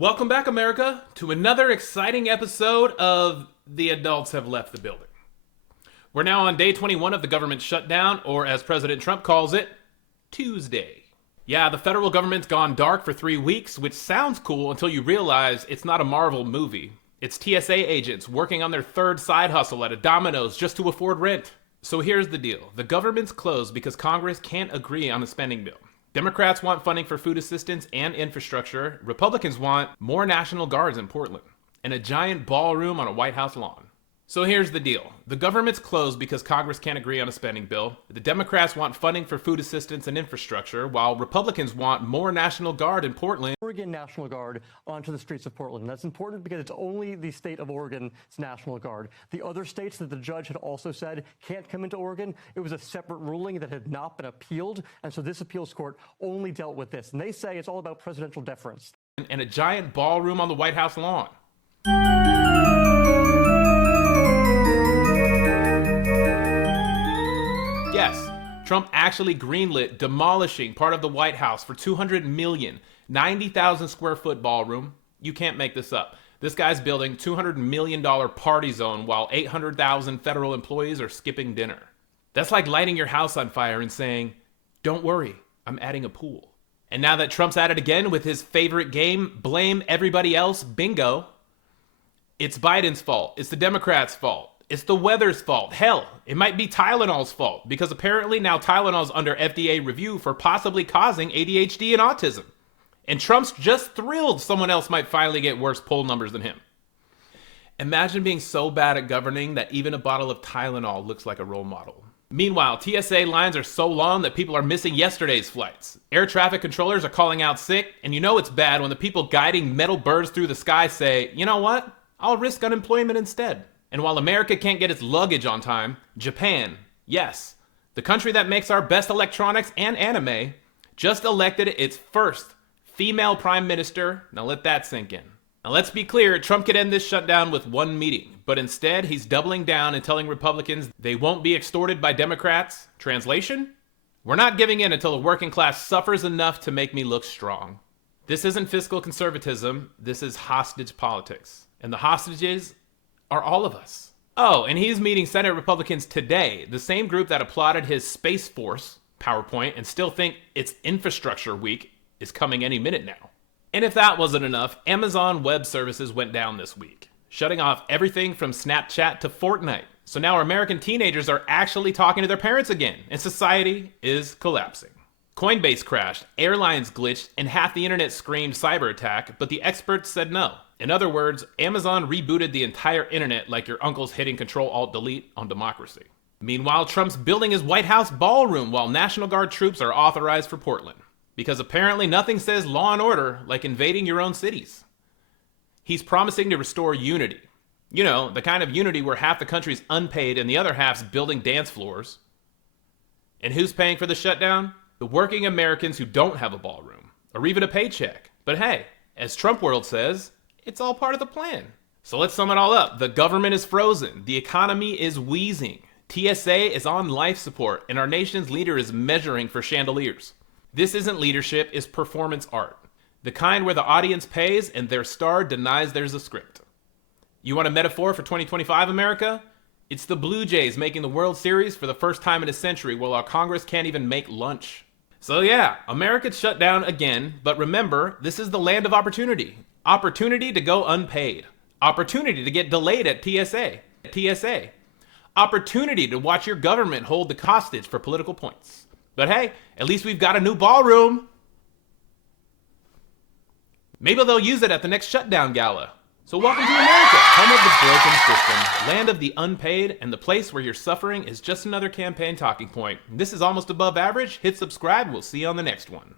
Welcome back, America, to another exciting episode of The Adults Have Left the Building. We're now on day 21 of the government shutdown, or as President Trump calls it, Tuesday. Yeah, the federal government's gone dark for 3 weeks, which sounds cool until you realize it's not a Marvel movie. It's TSA agents working on their third side hustle at a Domino's just to afford rent. So here's the deal. The government's closed because Congress can't agree on a spending bill. Democrats want funding for food assistance and infrastructure. Republicans want more National Guards in Portland and a giant ballroom on a White House lawn. So here's the deal. The government's closed because Congress can't agree on a spending bill. The Democrats want funding for food assistance and infrastructure, while Republicans want more National Guard in Portland. Oregon National Guard onto the streets of Portland. That's important because it's only the state of Oregon's National Guard. The other states that the judge had also said can't come into Oregon, it was a separate ruling that had not been appealed, and so this appeals court only dealt with this. And they say it's all about presidential deference. And a giant ballroom on the White House lawn. Yes, Trump actually greenlit demolishing part of the White House for $200 million, 90,000 square foot ballroom. You can't make this up. This guy's building $200 million party zone while 800,000 federal employees are skipping dinner. That's like lighting your house on fire and saying, "Don't worry, I'm adding a pool." And now that Trump's at it again with his favorite game, blame everybody else, bingo. It's Biden's fault. It's the Democrats' fault. It's the weather's fault. Hell, it might be Tylenol's fault, because apparently now Tylenol's under FDA review for possibly causing ADHD and autism. And Trump's just thrilled someone else might finally get worse poll numbers than him. Imagine being so bad at governing that even a bottle of Tylenol looks like a role model. Meanwhile, TSA lines are so long that people are missing yesterday's flights. Air traffic controllers are calling out sick, and you know it's bad when the people guiding metal birds through the sky say, "You know what? I'll risk unemployment instead." And while America can't get its luggage on time, Japan, yes, the country that makes our best electronics and anime, just elected its first female prime minister. Now let that sink in. Now let's be clear, Trump could end this shutdown with one meeting, but instead he's doubling down and telling Republicans they won't be extorted by Democrats. Translation? We're not giving in until the working class suffers enough to make me look strong. This isn't fiscal conservatism, this is hostage politics. And the hostages are all of us. Oh, and he's meeting Senate Republicans today, the same group that applauded his Space Force PowerPoint and still think it's infrastructure week is coming any minute now. And if that wasn't enough, Amazon Web Services went down this week, shutting off everything from Snapchat to Fortnite. So now our American teenagers are actually talking to their parents again, and society is collapsing. Coinbase crashed, airlines glitched, and half the internet screamed cyber attack, but the experts said no. In other words, Amazon rebooted the entire internet like your uncle's hitting Control-Alt-Delete on democracy. Meanwhile, Trump's building his White House ballroom while National Guard troops are authorized for Portland. Because apparently nothing says law and order like invading your own cities. He's promising to restore unity. You know, the kind of unity where half the country's unpaid and the other half's building dance floors. And who's paying for the shutdown? The working Americans who don't have a ballroom, or even a paycheck. But hey, as Trump World says, it's all part of the plan. So let's sum it all up. The government is frozen. The economy is wheezing. TSA is on life support, and our nation's leader is measuring for chandeliers. This isn't leadership, it's performance art. The kind where the audience pays and their star denies there's a script. You want a metaphor for 2025 America? It's the Blue Jays making the World Series for the first time in a century while our Congress can't even make lunch. So yeah, America's shut down again, but remember, this is the land of opportunity. Opportunity to go unpaid. Opportunity to get delayed at TSA. Opportunity to watch your government hold the hostage for political points. But hey, at least we've got a new ballroom. Maybe they'll use it at the next shutdown gala. So welcome to America, home of the broken system, land of the unpaid, and the place where your suffering is just another campaign talking point. This is Almost Above Average. Hit subscribe. We'll see you on the next one.